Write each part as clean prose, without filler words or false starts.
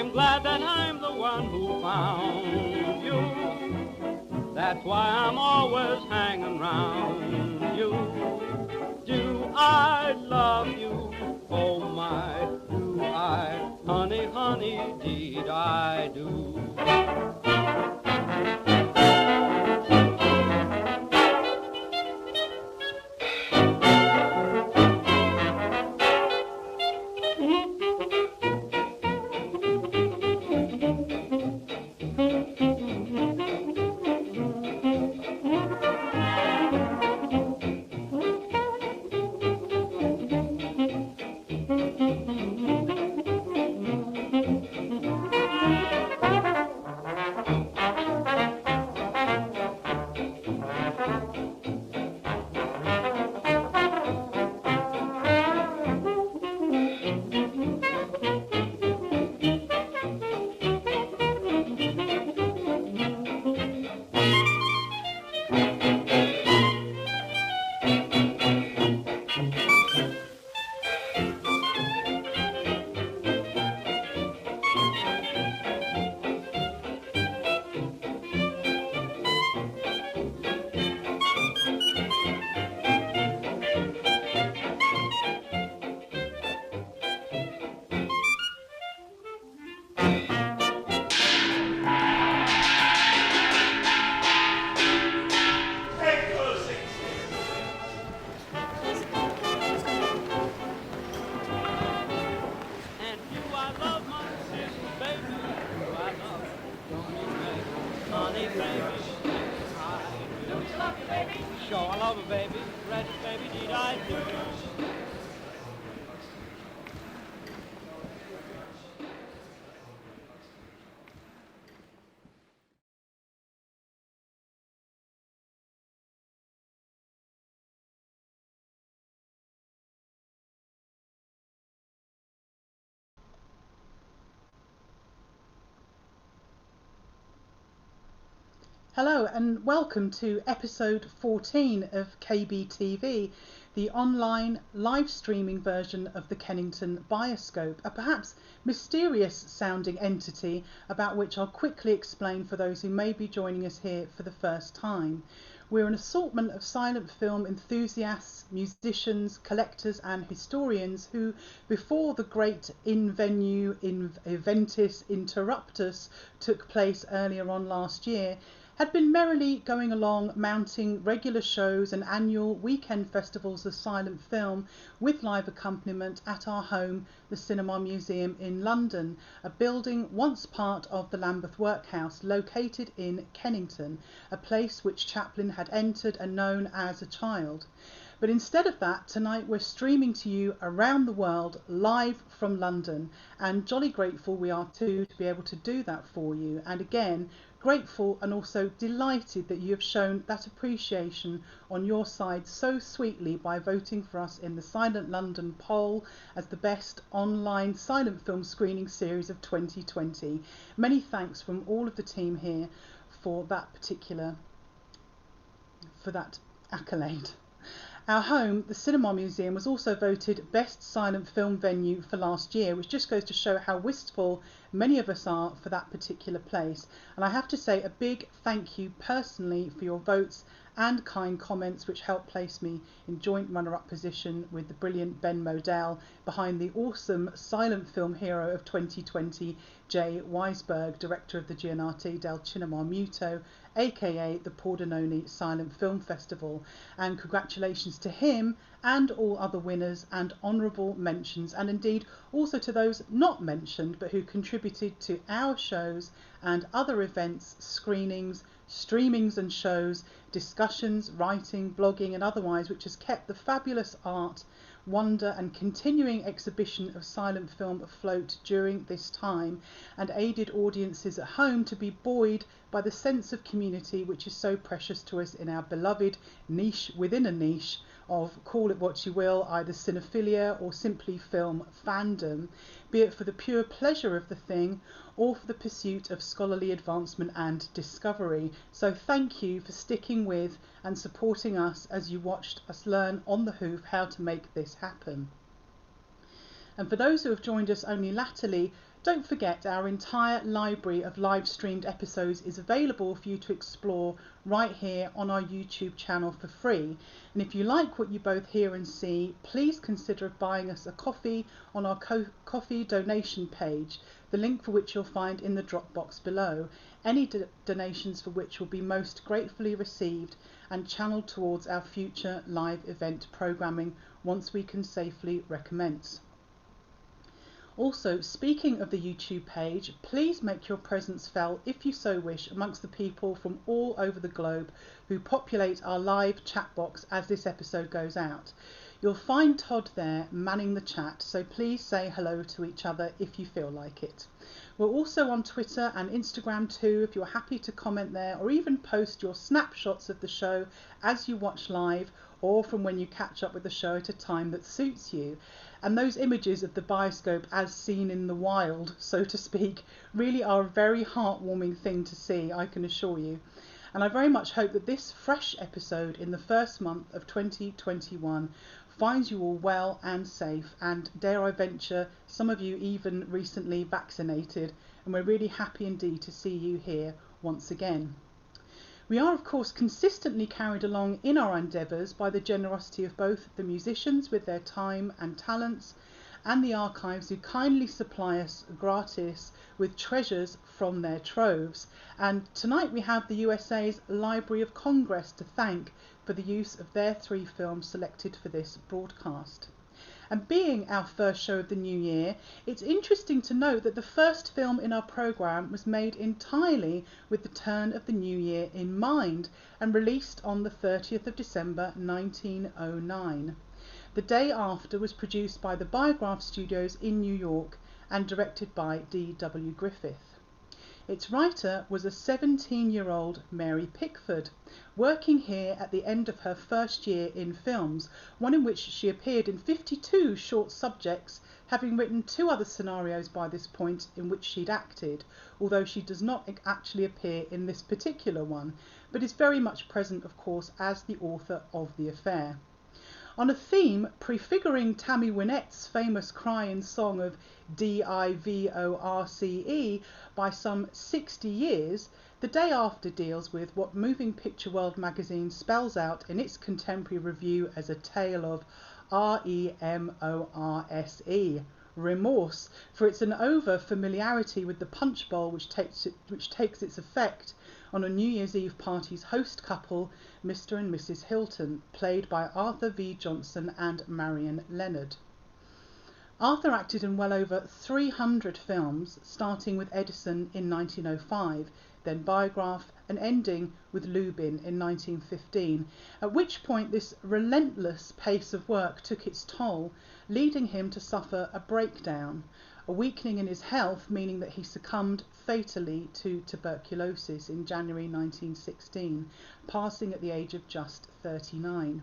I'm glad that I'm the one who found you. That's why I'm always hanging round you. Do I love you? Oh my, do I? Honey, honey, deed I do. Hello and welcome to episode 14 of KBTV, the online live streaming version of the Kennington Bioscope, a perhaps mysterious sounding entity about which I'll quickly explain for those who may be joining us here for the first time. We're an assortment of silent film enthusiasts, musicians, collectors and historians who, before the great in-venue eventus interruptus took place earlier on last year, had been merrily going along, mounting regular shows and annual weekend festivals of silent film with live accompaniment at our home, the Cinema Museum in London, a building once part of the Lambeth Workhouse located in Kennington, a place which Chaplin had entered and known as a child. But instead of that, tonight we're streaming to you around the world, live from London, and jolly grateful we are too to be able to do that for you. And again, grateful and also delighted that you have shown that appreciation on your side so sweetly by voting for us in the Silent London poll as the best online silent film screening series of 2020. Many thanks from all of the team here for that accolade. Our home, the Cinema Museum, was also voted Best Silent Film Venue for last year, which just goes to show how wistful many of us are for that particular place. And I have to say a big thank you personally for your votes and kind comments, which helped place me in joint runner-up position with the brilliant Ben Modell behind the awesome silent film hero of 2020, Jay Weisberg, director of the Giornate del Cinema Muto, aka the Pordenone Silent Film Festival. And congratulations to him and all other winners and honourable mentions, and indeed also to those not mentioned but who contributed to our shows and other events, screenings, streamings and shows, discussions, writing, blogging and otherwise, which has kept the fabulous art, wonder and continuing exhibition of silent film afloat during this time, and aided audiences at home to be buoyed by the sense of community which is so precious to us in our beloved niche within a niche of, call it what you will, either cinephilia or simply film fandom, be it for the pure pleasure of the thing or for the pursuit of scholarly advancement and discovery. So thank you for sticking with and supporting us as you watched us learn on the hoof how to make this happen. And for those who have joined us only latterly, don't forget our entire library of live streamed episodes is available for you to explore right here on our YouTube channel for free. And if you like what you both hear and see, please consider buying us a coffee on our coffee donation page, the link for which you'll find in the drop box below. Any donations for which will be most gratefully received and channeled towards our future live event programming once we can safely recommence. Also, speaking of the YouTube page, please make your presence felt, if you so wish, amongst the people from all over the globe who populate our live chat box as this episode goes out. You'll find Todd there manning the chat, so please say hello to each other if you feel like it. We're also on Twitter and Instagram too, if you're happy to comment there or even post your snapshots of the show as you watch live or from when you catch up with the show at a time that suits you. And those images of the bioscope as seen in the wild, so to speak, really are a very heartwarming thing to see, I can assure you. And I very much hope that this fresh episode in the first month of 2021 finds you all well and safe, and dare I venture, some of you even recently vaccinated, and we're really happy indeed to see you here once again. We are of course consistently carried along in our endeavours by the generosity of both the musicians with their time and talents and the archives who kindly supply us gratis with treasures from their troves. And tonight we have the USA's Library of Congress to thank for the use of their 3 films selected for this broadcast. And being our first show of the new year, it's interesting to note that the first film in our programme was made entirely with the turn of the new year in mind and released on the 30th of December 1909. The day after was produced by the Biograph Studios in New York and directed by D.W. Griffith. Its writer was a 17-year-old Mary Pickford, working here at the end of her first year in films, one in which she appeared in 52 short subjects, having written 2 other scenarios by this point in which she'd acted, although she does not actually appear in this particular one, but is very much present, of course, as the author of the affair. On a theme prefiguring Tammy Wynette's famous cry and song of DIVORCE by some 60 years, The Day After deals with what Moving Picture World magazine spells out in its contemporary review as a tale of REMORSE, remorse, for it's an over-familiarity with the punch bowl which takes its effect on a New Year's Eve party's host couple, Mr. and Mrs. Hilton, played by Arthur V. Johnson and Marion Leonard. Arthur acted in well over 300 films, starting with Edison in 1905, then Biograph, and ending with Lubin in 1915, at which point this relentless pace of work took its toll, leading him to suffer a breakdown, a weakening in his health meaning that he succumbed fatally to tuberculosis in January 1916, passing at the age of just 39.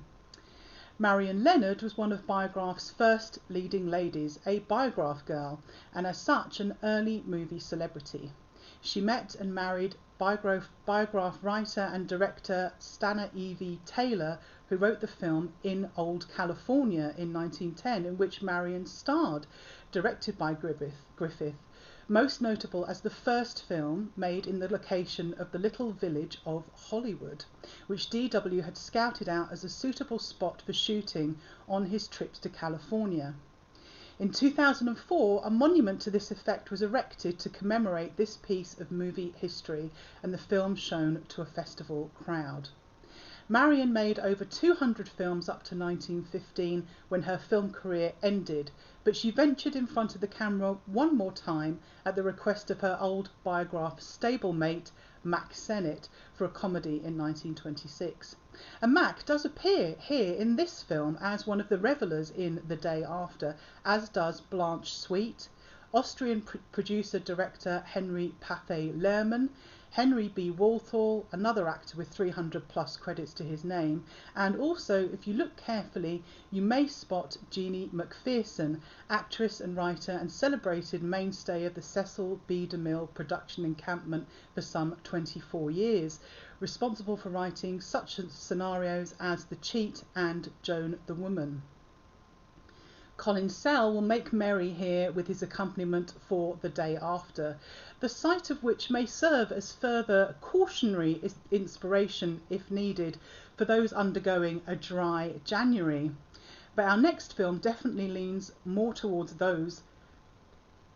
Marion Leonard was one of Biograph's first leading ladies, a Biograph girl, and as such an early movie celebrity. She met and married Biograph writer and director Stanna Evie Taylor, who wrote the film In Old California in 1910, in which Marion starred, directed by Griffith, most notable as the first film made in the location of the little village of Hollywood, which D.W. had scouted out as a suitable spot for shooting on his trips to California. In 2004, a monument to this effect was erected to commemorate this piece of movie history and the film shown to a festival crowd. Marion made over 200 films up to 1915 when her film career ended, but she ventured in front of the camera one more time at the request of her old Biograph stablemate Mack Sennett for a comedy in 1926. And Mack does appear here in this film as one of the revellers in The Day After, as does Blanche Sweet, Austrian producer-director Henry Pathé-Lehrman, Henry B. Walthall, another actor with 300 plus credits to his name, and also, if you look carefully, you may spot Jeannie McPherson, actress and writer and celebrated mainstay of the Cecil B. DeMille production encampment for some 24 years, responsible for writing such scenarios as The Cheat and Joan the Woman. Colin Sell will make merry here with his accompaniment for The Day After, the sight of which may serve as further cautionary inspiration, if needed, for those undergoing a dry January. But our next film definitely leans more towards those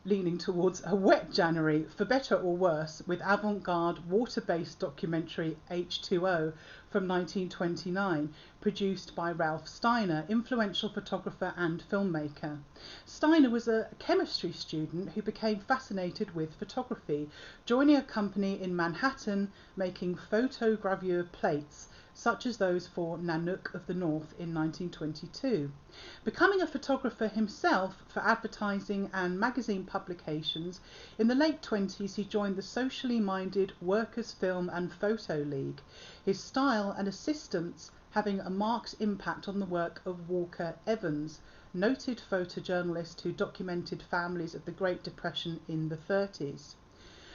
leaning towards a wet January, for better or worse, with avant-garde water-based documentary H2O from 1929, produced by Ralph Steiner, influential photographer and filmmaker. Steiner was a chemistry student who became fascinated with photography, joining a company in Manhattan making photogravure plates, such as those for Nanook of the North in 1922. Becoming a photographer himself for advertising and magazine publications, in the late 20s he joined the socially minded Workers' Film and Photo League, his style and assistance having a marked impact on the work of Walker Evans, noted photojournalist who documented families of the Great Depression in the 30s.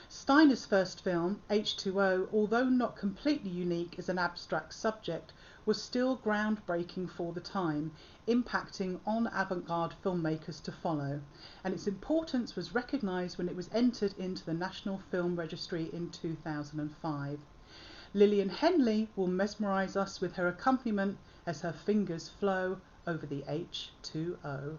Steiner's first film, H2O, although not completely unique as an abstract subject, was still groundbreaking for the time, impacting on avant-garde filmmakers to follow, and its importance was recognised when it was entered into the National Film Registry in 2005. Lillian Henley will mesmerise us with her accompaniment as her fingers flow over the H2O.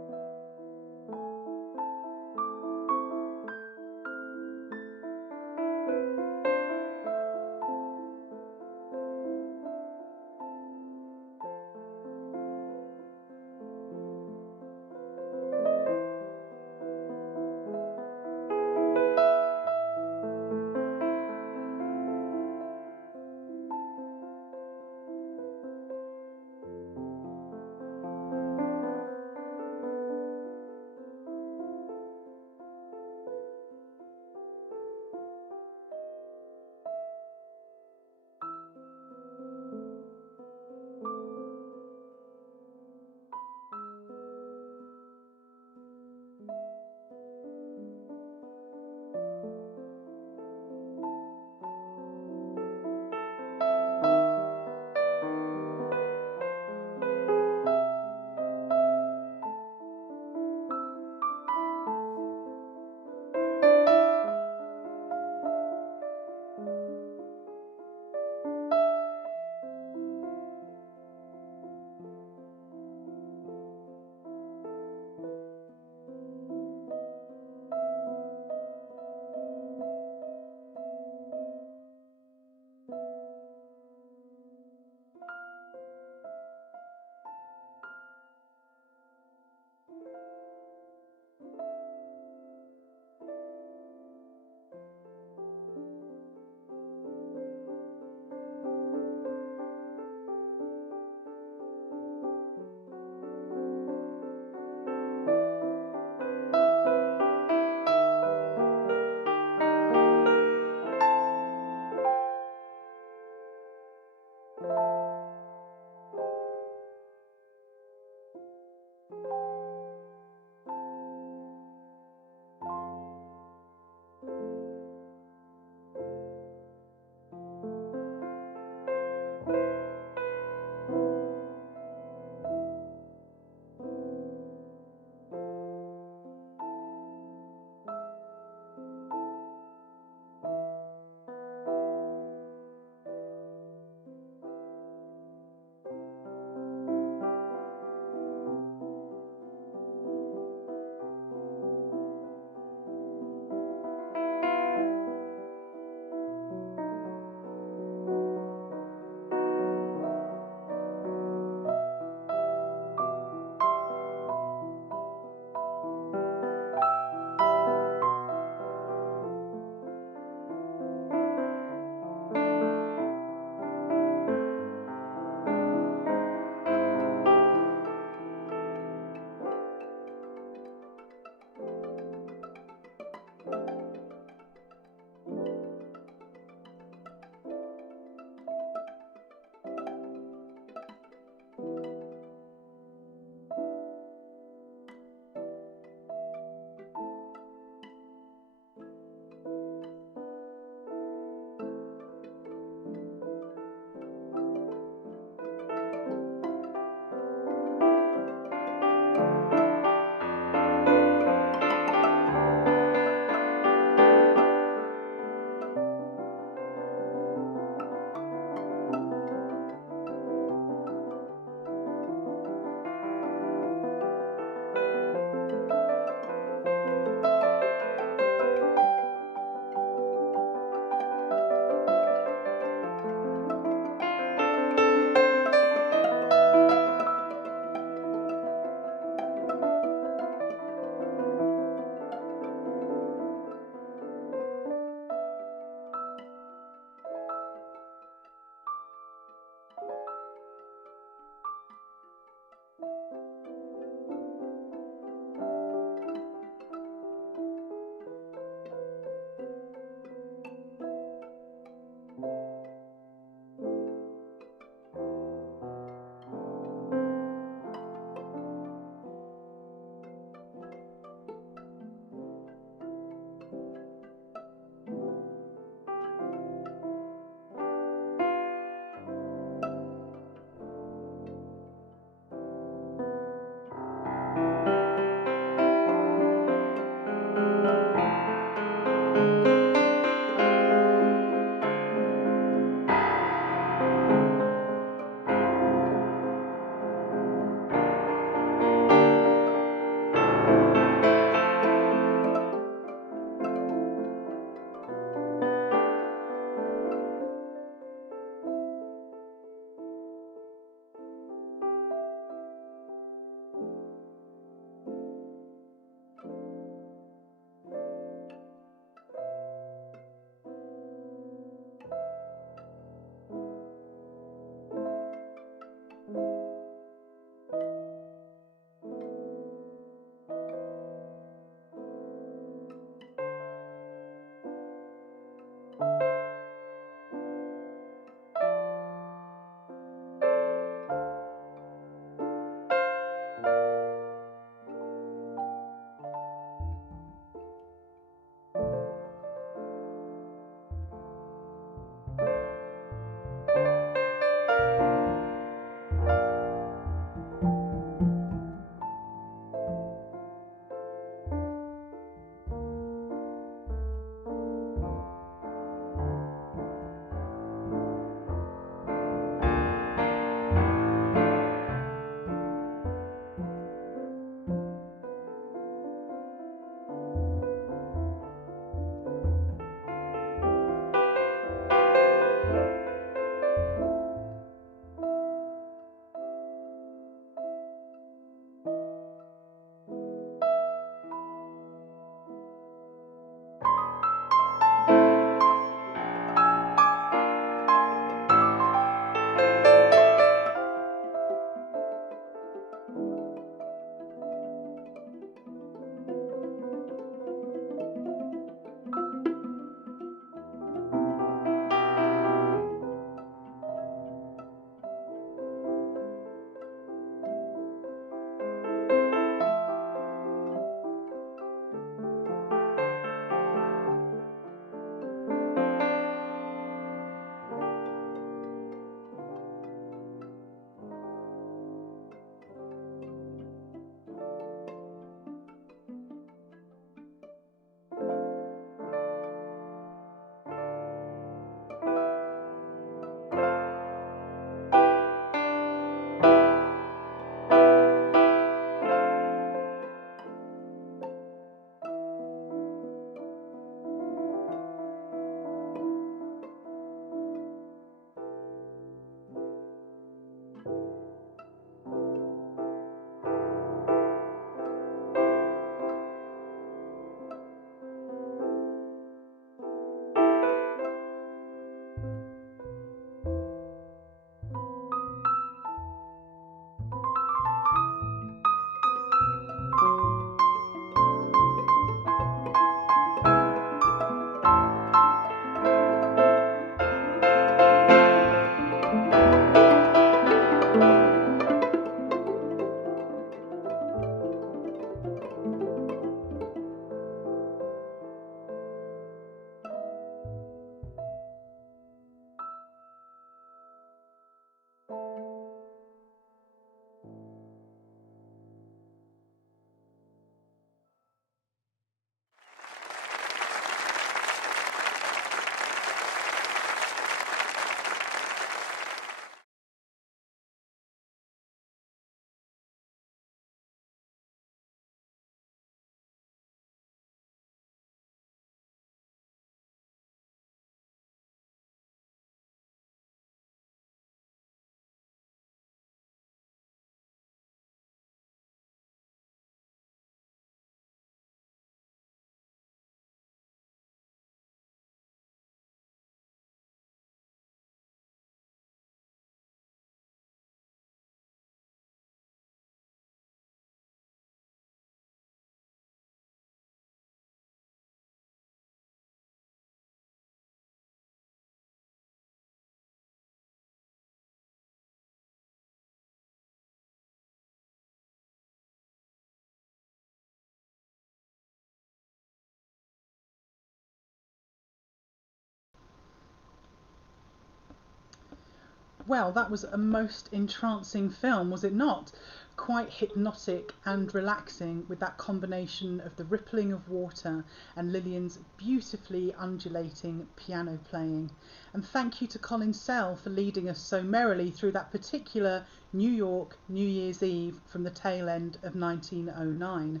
Well, that was a most entrancing film, was it not? Quite hypnotic and relaxing, with that combination of the rippling of water and Lillian's beautifully undulating piano playing. And thank you to Colin Sell for leading us so merrily through that particular New York New Year's Eve from the tail end of 1909.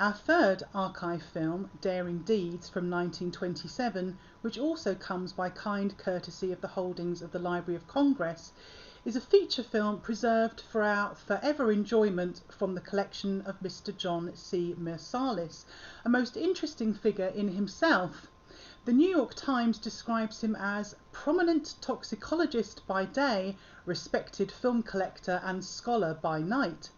Our third archive film, Daring Deeds from 1927, which also comes by kind courtesy of the holdings of the Library of Congress, is a feature film preserved for our forever enjoyment from the collection of Mr. John C. Marsalis, a most interesting figure in himself. The New York Times describes him as prominent toxicologist by day, respected film collector and scholar by night.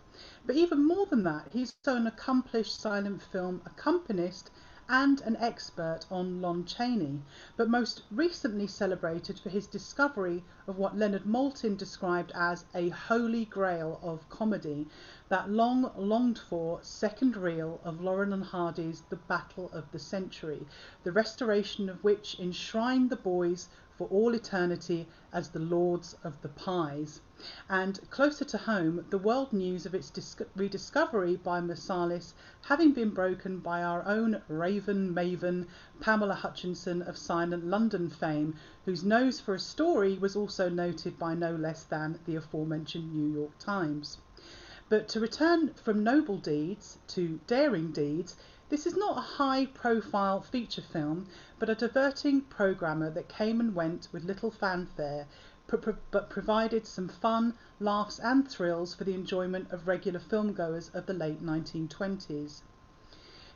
But even more than that, he's also an accomplished silent film accompanist and an expert on Lon Chaney, but most recently celebrated for his discovery of what Leonard Maltin described as a holy grail of comedy, that long longed for second reel of Laurel and Hardy's The Battle of the Century, the restoration of which enshrined the boys for all eternity as the Lords of the Pies. And closer to home, the world news of its rediscovery by Marsalis having been broken by our own Raven Maven Pamela Hutchinson of Silent London fame, whose nose for a story was also noted by no less than the aforementioned New York Times. But to return from noble deeds to daring deeds, this is not a high-profile feature film, but a diverting programmer that came and went with little fanfare, but provided some fun, laughs and thrills for the enjoyment of regular filmgoers of the late 1920s.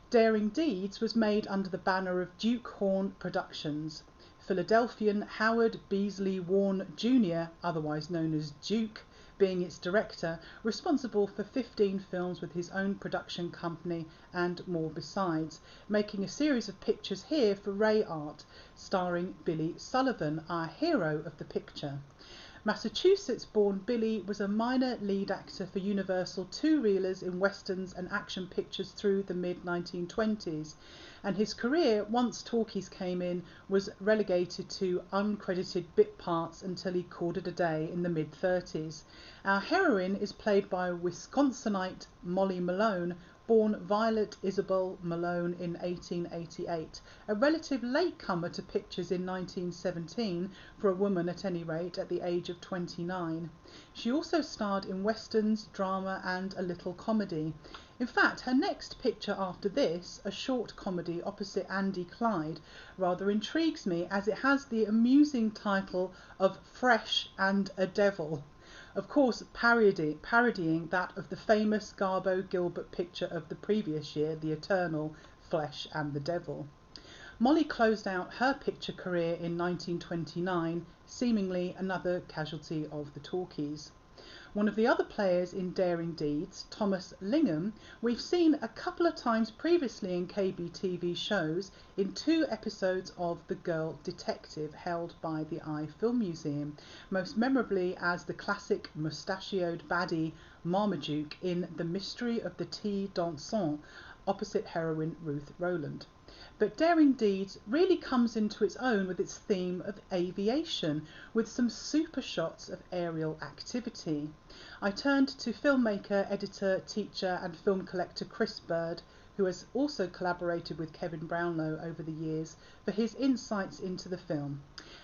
Daring Deeds was made under the banner of Duke Horn Productions. Philadelphian Howard Beasley Warren Jr., otherwise known as Duke, being its director, responsible for 15 films with his own production company and more besides, making a series of pictures here for Ray Art, starring Billy Sullivan, our hero of the picture. Massachusetts-born Billy was a minor lead actor for Universal two-reelers in westerns and action pictures through the mid-1920s, and his career, once talkies came in, was relegated to uncredited bit parts until he called it a day in the mid-30s. Our heroine is played by Wisconsinite Molly Malone, born Violet Isabel Malone in 1888, a relative latecomer to pictures in 1917, for a woman at any rate, at the age of 29. She also starred in westerns, drama and a little comedy. In fact, her next picture after this, a short comedy opposite Andy Clyde, rather intrigues me, as it has the amusing title of Fresh and a Devil. Of course, parodying that of the famous Garbo Gilbert picture of the previous year, The Eternal Flesh and the Devil. Molly closed out her picture career in 1929, seemingly another casualty of the talkies. One of the other players in Daring Deeds, Thomas Lingham, we've seen a couple of times previously in KB TV shows in 2 episodes of The Girl Detective, held by the Eye Film Museum, most memorably as the classic mustachioed baddie Marmaduke in The Mystery of the Tea Dansant, opposite heroine Ruth Rowland. But Daring Deeds really comes into its own with its theme of aviation, with some super shots of aerial activity. I turned to filmmaker, editor, teacher and film collector Chris Bird, who has also collaborated with Kevin Brownlow over the years, for his insights into the film.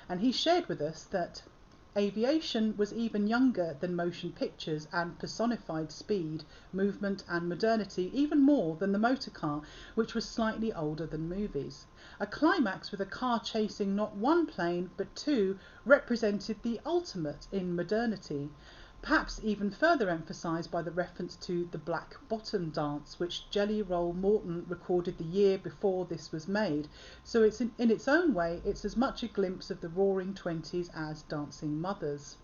And he shared with us that aviation was even younger than motion pictures and personified speed, movement and modernity even more than the motor car, which was slightly older than movies. A climax with a car chasing not one plane but 2 represented the ultimate in modernity, perhaps even further emphasised by the reference to the Black Bottom Dance, which Jelly Roll Morton recorded the year before this was made, so it's in its own way it's as much a glimpse of the roaring 20s as Dancing Mothers.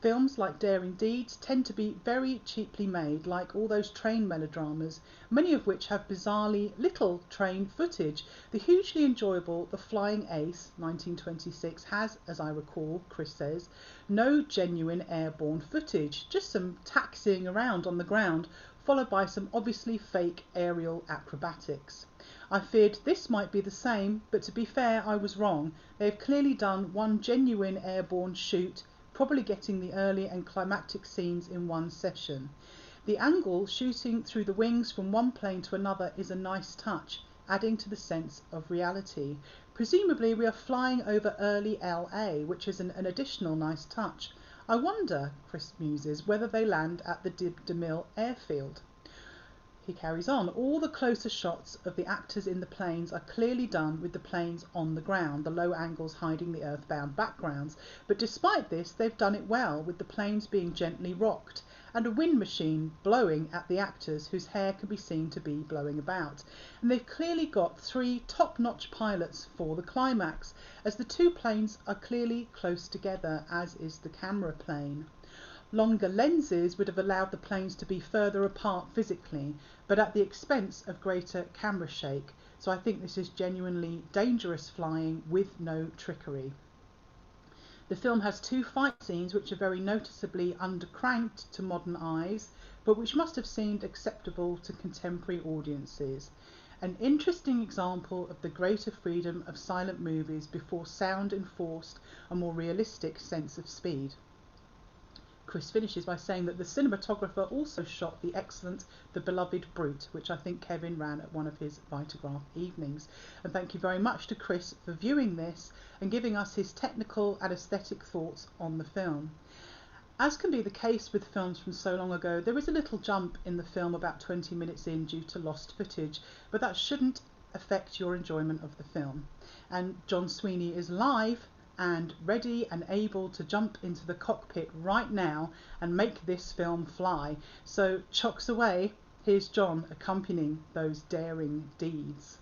Films like Daring Deeds tend to be very cheaply made, like all those train melodramas, many of which have bizarrely little train footage. The hugely enjoyable The Flying Ace, 1926, has, as I recall, Chris says, no genuine airborne footage, just some taxiing around on the ground, followed by some obviously fake aerial acrobatics. I feared this might be the same, but to be fair, I was wrong. They've clearly done one genuine airborne shoot, probably getting the early and climactic scenes in one session. The angle shooting through the wings from one plane to another is a nice touch, adding to the sense of reality. Presumably we are flying over early LA, which is an additional nice touch. I wonder, Chris muses, whether they land at the DeMille airfield. He carries on. All the closer shots of the actors in the planes are clearly done with the planes on the ground, the low angles hiding the earthbound backgrounds. But despite this, they've done it well, with the planes being gently rocked and a wind machine blowing at the actors whose hair can be seen to be blowing about. And they've clearly got 3 top-notch pilots for the climax, as the 2 planes are clearly close together, as is the camera plane. Longer lenses would have allowed the planes to be further apart physically, but at the expense of greater camera shake, so I think this is genuinely dangerous flying with no trickery. The film has 2 fight scenes which are very noticeably undercranked to modern eyes, but which must have seemed acceptable to contemporary audiences. An interesting example of the greater freedom of silent movies before sound enforced a more realistic sense of speed. Chris finishes by saying that the cinematographer also shot the excellent The Beloved Brute, which I think Kevin ran at one of his Vitagraph evenings. And thank you very much to Chris for viewing this and giving us his technical and aesthetic thoughts on the film. As can be the case with films from so long ago, there is a little jump in the film about 20 minutes in due to lost footage, but that shouldn't affect your enjoyment of the film. And John Sweeney is live and ready and able to jump into the cockpit right now and make this film fly. So chocks away, here's John accompanying those daring deeds.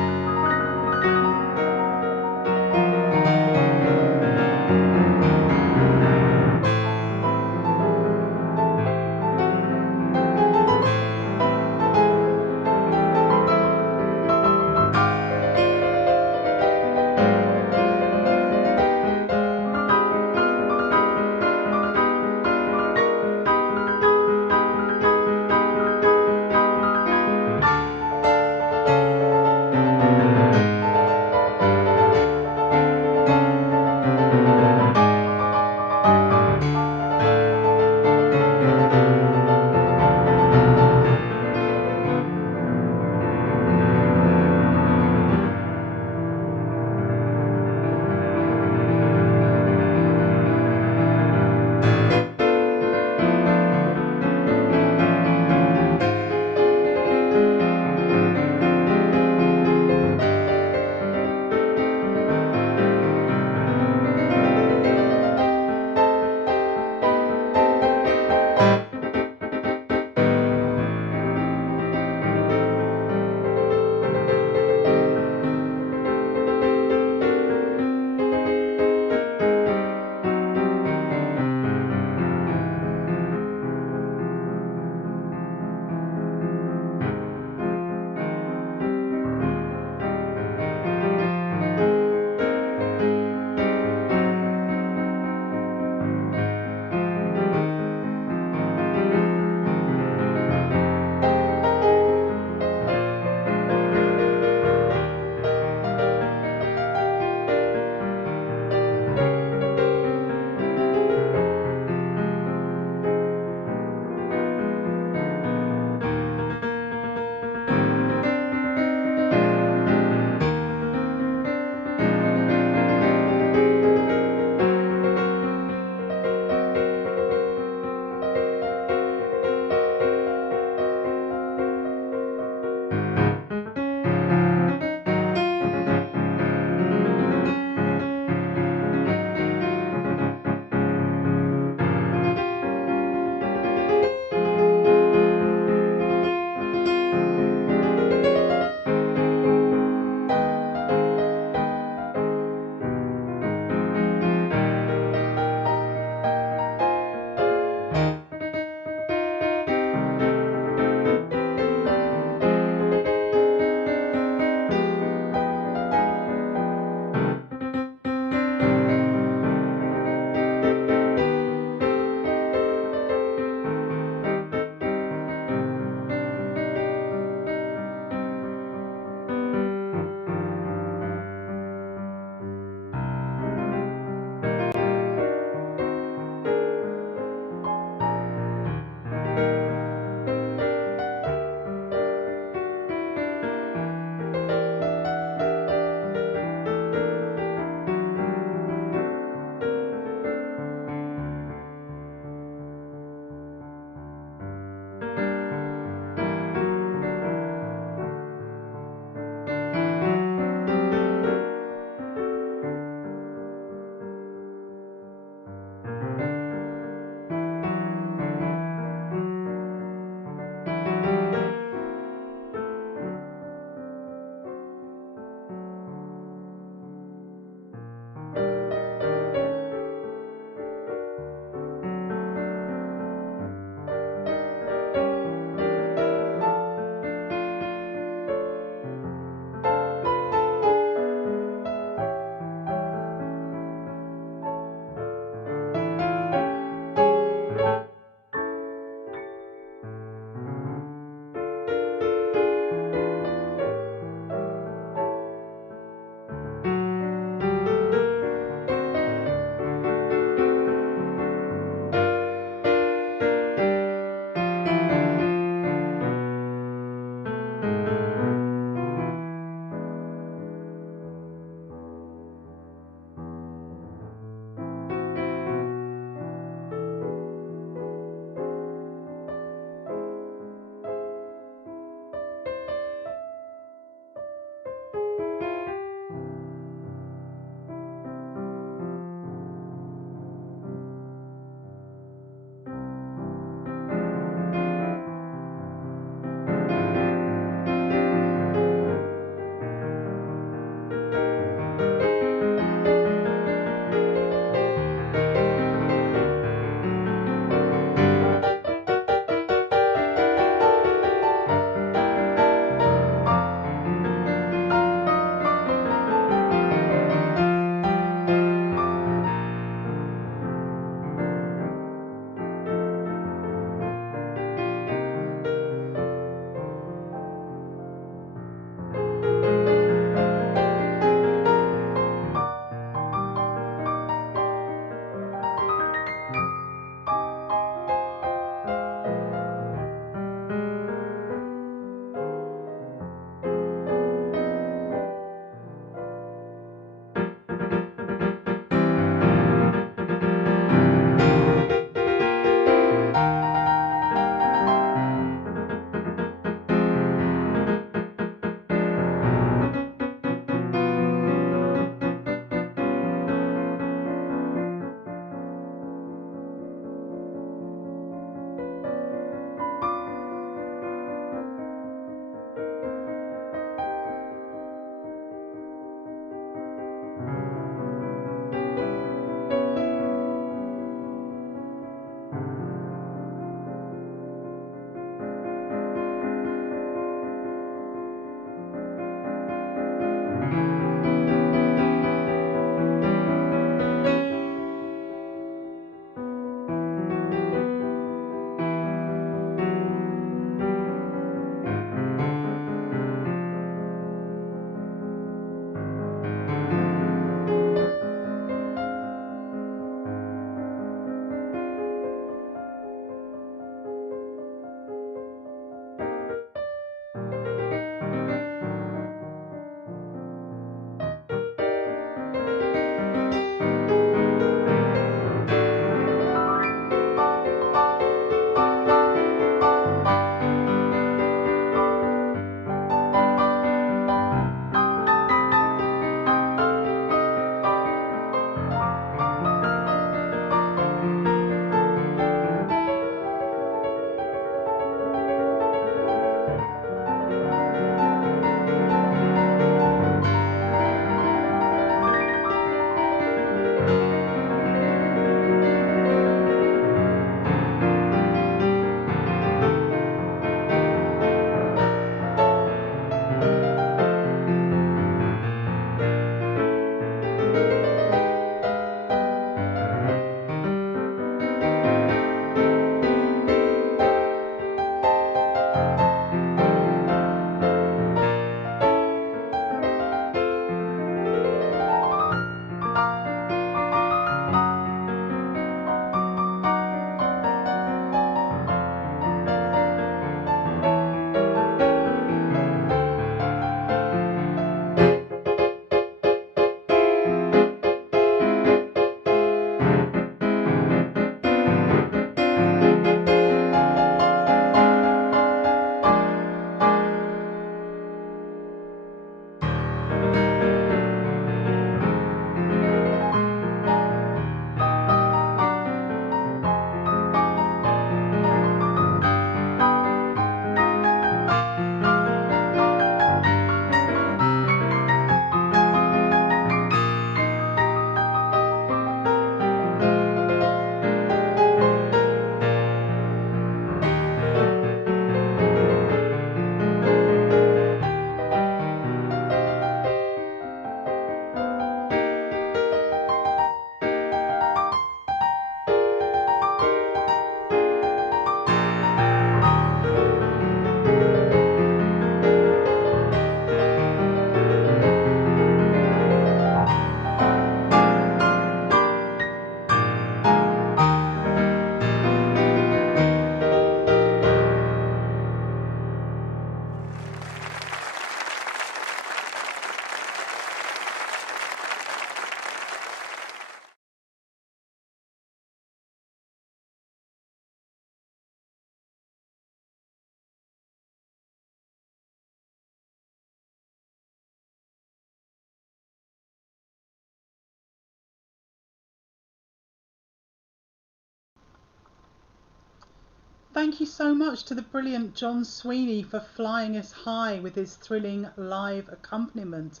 thank you so much to the brilliant John Sweeney for flying us high with his thrilling live accompaniment.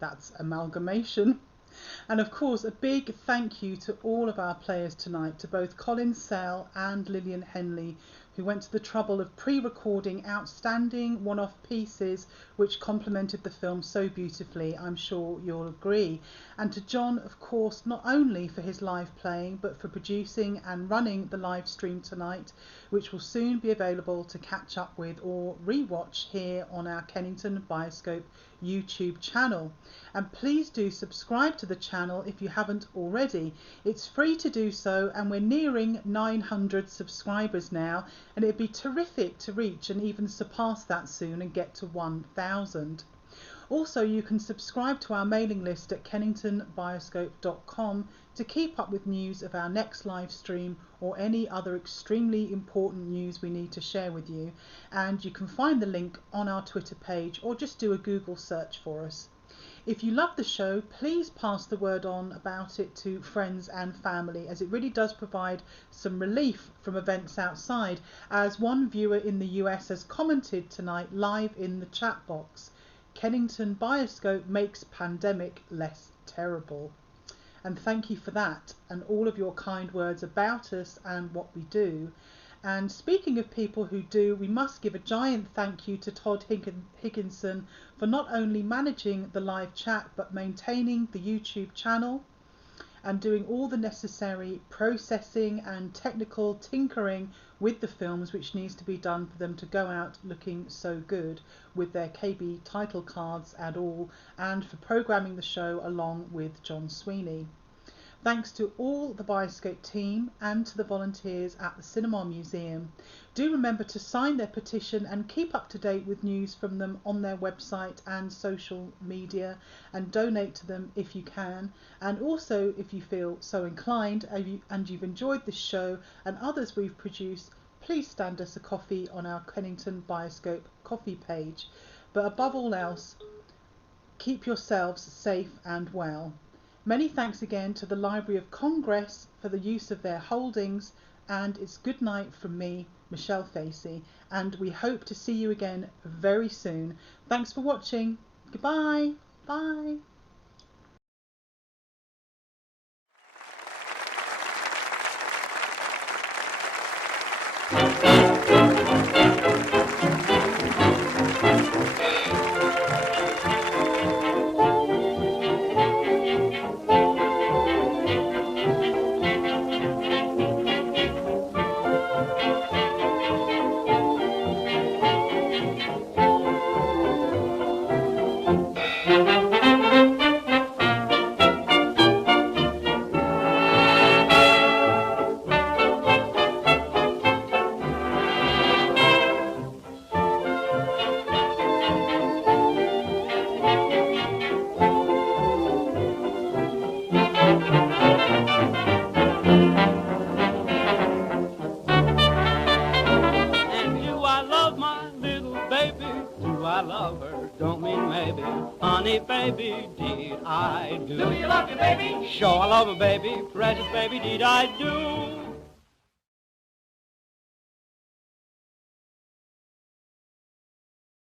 That's amalgamation. And of course, a big thank you to all of our players tonight, to both Colin Sell and Lillian Henley, who went to the trouble of pre-recording outstanding one-off pieces which complemented the film so beautifully, I'm sure you'll agree. And to John, of course, not only for his live playing, but for producing and running the live stream tonight, which will soon be available to catch up with or re-watch here on our Kennington Bioscope YouTube channel. And please do subscribe to the channel if you haven't already. It's free to do so, and we're nearing 900 subscribers now, and it'd be terrific to reach and even surpass that soon and get to 1,000. Also, you can subscribe to our mailing list at kenningtonbioscope.com to keep up with news of our next live stream or any other extremely important news we need to share with you. And you can find the link on our Twitter page or just do a Google search for us. If you love the show, please pass the word on about it to friends and family, as it really does provide some relief from events outside, as one viewer in the US has commented tonight live in the chat box. Kennington Bioscope makes pandemic less terrible. And thank you for that and all of your kind words about us and what we do. And speaking of people who do, we must give a giant thank you to Todd Higginson for not only managing the live chat but maintaining the YouTube channel and doing all the necessary processing and technical tinkering with the films which needs to be done for them to go out looking so good with their KB title cards and all, and for programming the show along with John Sweeney. Thanks to all the Bioscope team and to the volunteers at the Cinema Museum. Do remember to sign their petition and keep up to date with news from them on their website and social media, and donate to them if you can. And also, if you feel so inclined and you've enjoyed this show and others we've produced, please stand us a coffee on our Kennington Bioscope coffee page. But above all else, keep yourselves safe and well. Many thanks again to the Library of Congress for the use of their holdings, and it's good night from me, Michelle Facey, and we hope to see you again very soon. Thanks for watching. Goodbye. Bye. Baby, did I do? Do you love me, baby? Sure, I love her, baby. Precious baby, did I do?